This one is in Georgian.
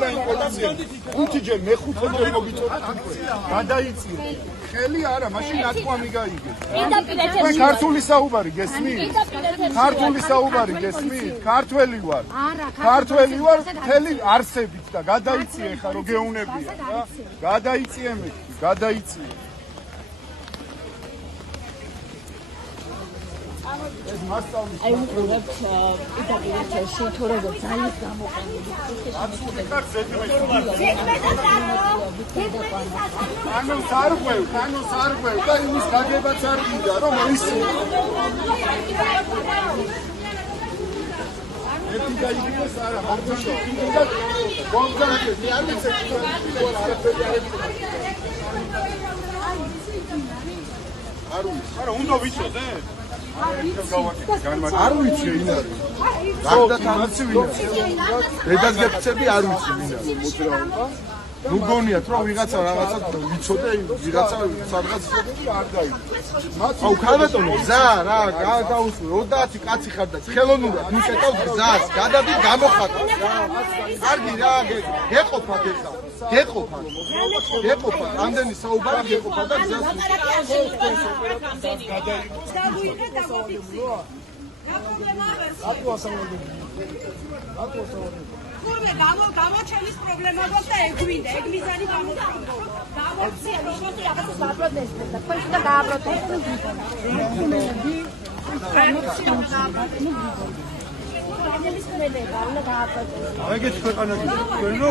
არა იმპოზიცია. 5 ჯერ მე-5 ჯერ მოგიწოდეთ. გადაიწიე. ხელი არა, მაშინ ნათქვამი გაიგე. მე ქართული საუბარი გესმით? ქართული საუბარი გესმით? ქართველი ვარ. ქართველი ვარ მთელი არსებით და გადაიწიე ხა რომ გეუნებია რა. გადაიწიე მე, გადაიწიე. ეს მასწავლის აი უყურებთ იდაპირეთში თუ როგორ ძალის გამოყენებით კანონს არ ყვევ და იმის გაგებაც არ გინდა რომ ისე ერთი გაიგდეს არა მარჯვენა და გონგარაკი არ ვიცი არა უნდა ვიცოდე არ ვიცი ვინ არის. გარდათავაცი ვინ არის. დედას გეფცები არ ვიცი ვინ არის მოძრაობა. ნუ გონიათ რომ ვიღაცა რაღაცა ვიცოდე ვიღაცა სადღაც ისოდები არ დაიგო. აუ ქალბატონო გზა რა გადაუსვრო 30 კაცი ხარ და ხელოვნურად მუშაობ გზას გადადი გამოხატავს რა. კარგი რა გეყოფათ ეხლა. გეყოფათ ამდენი საუბარი გეყოფათ და გზას Kurve გამოჩენის პრობლემა გვაქვს და ეგ გვინდა, ეგ მიზანი გამოჩენდა. გამოცია ნიშნები რაღაცას დაპროტესტებს და თქვენ უნდა გააპროტესტოთ. ეგეც ქვეყანა გიქვენო